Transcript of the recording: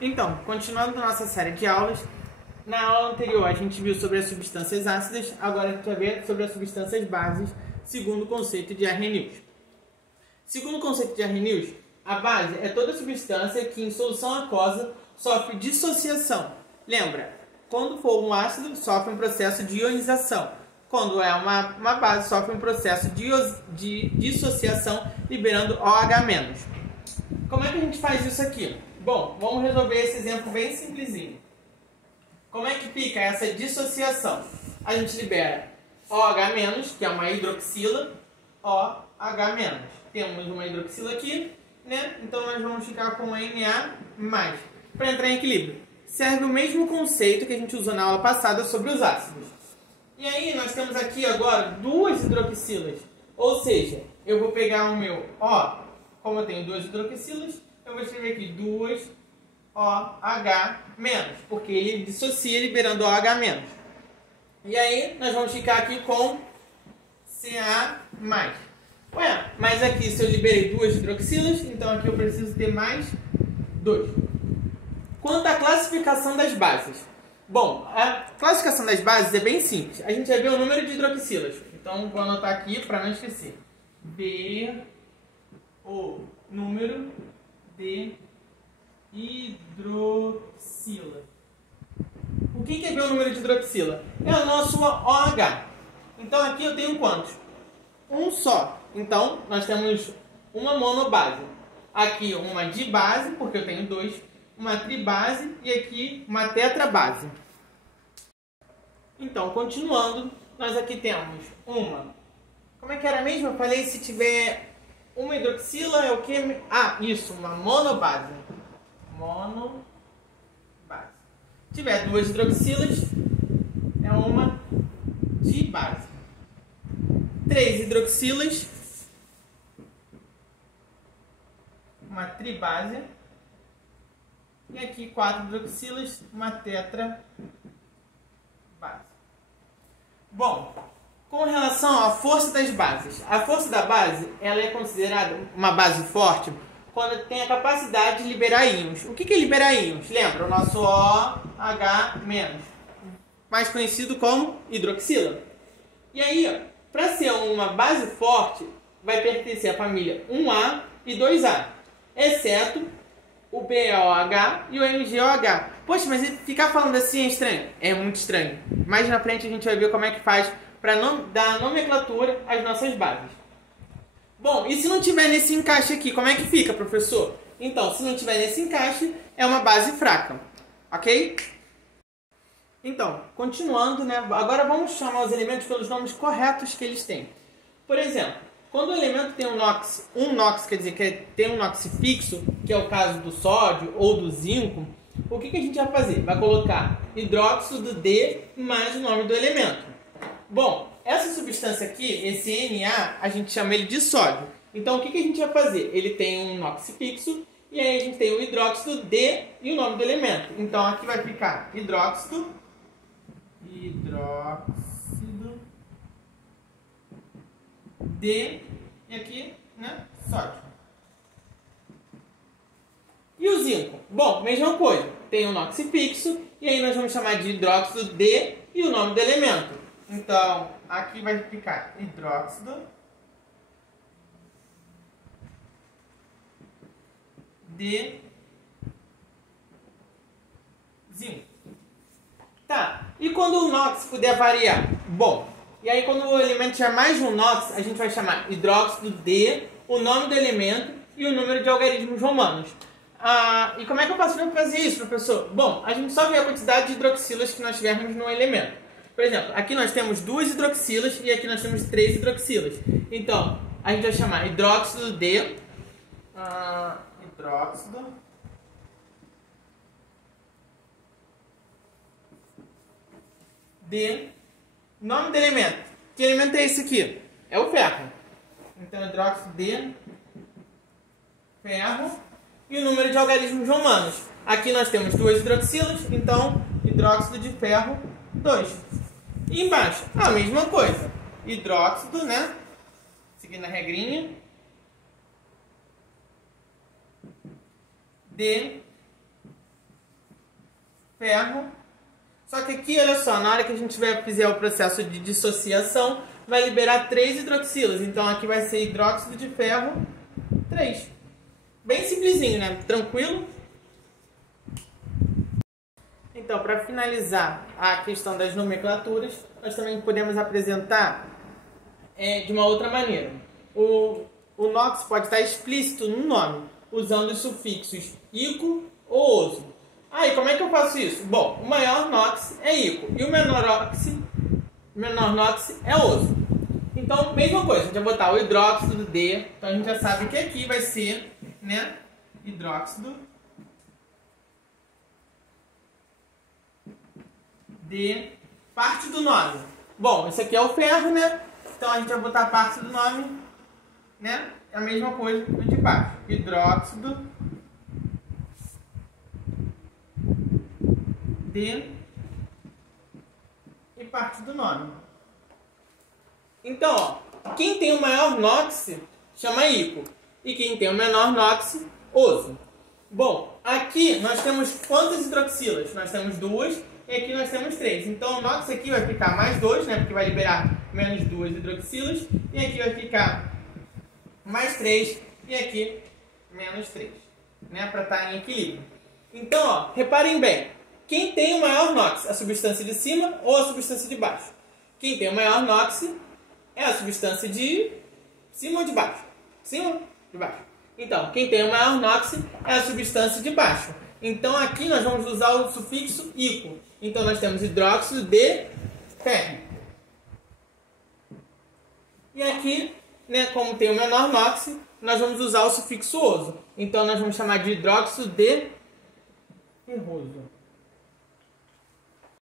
Então, continuando nossa série de aulas, na aula anterior a gente viu sobre as substâncias ácidas, agora a gente vai ver sobre as substâncias bases, segundo o conceito de Arrhenius. Segundo o conceito de Arrhenius, a base é toda substância que em solução aquosa sofre dissociação. Lembra, quando for um ácido, sofre um processo de ionização. Quando é uma base, sofre um processo de dissociação, liberando OH-. Como é que a gente faz isso aqui? Bom, vamos resolver esse exemplo bem simplesinho. Como é que fica essa dissociação? A gente libera OH-, que é uma hidroxila, OH-. Temos uma hidroxila aqui, né? Então nós vamos ficar com Na+, para entrar em equilíbrio. Serve o mesmo conceito que a gente usou na aula passada sobre os ácidos. E aí nós temos aqui agora duas hidroxilas. Ou seja, eu vou pegar o meu O, como eu tenho duas hidroxilas, eu vou escrever aqui 2OH-, porque ele dissocia liberando OH-. E aí nós vamos ficar aqui com Ca+. Ué, mas aqui se eu liberei duas hidroxilas, então aqui eu preciso ter mais 2. Quanto à classificação das bases. Bom, a classificação das bases é bem simples. A gente vai ver o número de hidroxilas. Então vou anotar aqui para não esquecer. Ver o número de hidroxila. O que é ver o número de hidroxila? É o nosso OH. Então aqui eu tenho quantos? Um só. Então nós temos uma monobase. Aqui uma dibase, porque eu tenho 2. Uma tribase e aqui uma tetrabase. Então, continuando, nós aqui temos uma... Como é que era mesmo? Eu falei se tiver uma hidroxila é o que? Ah, isso, uma monobase. Monobase. Se tiver duas hidroxilas, é uma dibase. 3 hidroxilas, uma tribase. E aqui 4 hidroxilas, uma tetrabase. Bom, com relação à força das bases. A força da base ela é considerada uma base forte quando tem a capacidade de liberar íons. O que é liberar íons? Lembra? O nosso OH-, mais conhecido como hidroxila. E aí, para ser uma base forte, vai pertencer à família 1A e 2A, exceto o BOH e o MgOH. Poxa, mas ficar falando assim é estranho? É muito estranho. Mais na frente a gente vai ver como é que faz para dar nomenclatura às nossas bases. Bom, e se não tiver nesse encaixe aqui, como é que fica, professor? Então, se não tiver nesse encaixe, é uma base fraca. Ok? Então, continuando, né? Agora vamos chamar os elementos pelos nomes corretos que eles têm. Por exemplo, quando o elemento tem um NOx quer dizer que tem um NOx fixo, que é o caso do sódio ou do zinco, o que a gente vai fazer? Vai colocar hidróxido de mais o nome do elemento. Bom, essa substância aqui, esse Na, a gente chama ele de sódio. Então o que a gente vai fazer? Ele tem um NOx fixo e aí a gente tem o hidróxido de e o nome do elemento. Então aqui vai ficar hidróxido de, e aqui, né, sódio. E o zinco? Bom, mesma coisa. Tem um NOx fixo, e aí nós vamos chamar de hidróxido de e o nome do elemento. Então, aqui vai ficar hidróxido de zinco. Tá, e quando o NOx puder variar? Bom, e aí quando o elemento tiver mais de um NOx, a gente vai chamar hidróxido de, o nome do elemento e o número de algarismos romanos. E como é que eu faço para fazer isso, professor? Bom, a gente só vê a quantidade de hidroxilas que nós tivermos no elemento. Por exemplo, aqui nós temos 2 hidroxilas e aqui nós temos 3 hidroxilas. Então, a gente vai chamar hidróxido de... nome do elemento. Que elemento é esse aqui? É o ferro. Então, hidróxido de ferro e o número de algarismos romanos. Aqui nós temos 2 hidroxilas, então hidróxido de ferro 2. E embaixo, a mesma coisa. Hidróxido, né? Seguindo a regrinha. De ferro. Só que aqui, olha só, na hora que a gente fizer o processo de dissociação, vai liberar 3 hidroxilas. Então aqui vai ser hidróxido de ferro 3. Bem simplesinho, né? Tranquilo? Então, para finalizar a questão das nomenclaturas, nós também podemos apresentar de uma outra maneira. O NOx pode estar explícito no nome, usando os sufixos ico ou oso. E como é que eu faço isso? Bom, o maior NOx é ico e o menor NOx é oso. Então, mesma coisa, a gente vai botar o hidróxido D, então a gente já sabe que aqui vai ser, né, hidróxido D, parte do nome. Bom, esse aqui é o ferro, né? Então a gente vai botar parte do nome, né? É a mesma coisa do de baixo. Hidróxido D e parte do nome. Então, ó, quem tem o maior NOx chama ico e quem tem o menor NOx, oso. Bom, aqui nós temos quantas hidroxilas? Nós temos 2 e aqui nós temos 3. Então o NOx aqui vai ficar mais 2, né? Porque vai liberar menos 2 hidroxilas. E aqui vai ficar mais 3 e aqui menos 3, né? Para estar em equilíbrio. Então, ó, reparem bem. Quem tem o maior NOx? A substância de cima ou a substância de baixo? Quem tem o maior NOx é a substância de cima ou de baixo? Cima, de baixo. Então, quem tem o maior NOx é a substância de baixo. Então, aqui nós vamos usar o sufixo ico. Então, nós temos hidróxido de ferro. E aqui, né, como tem o menor NOx, nós vamos usar o sufixo oso. Então, nós vamos chamar de hidróxido de ferroso.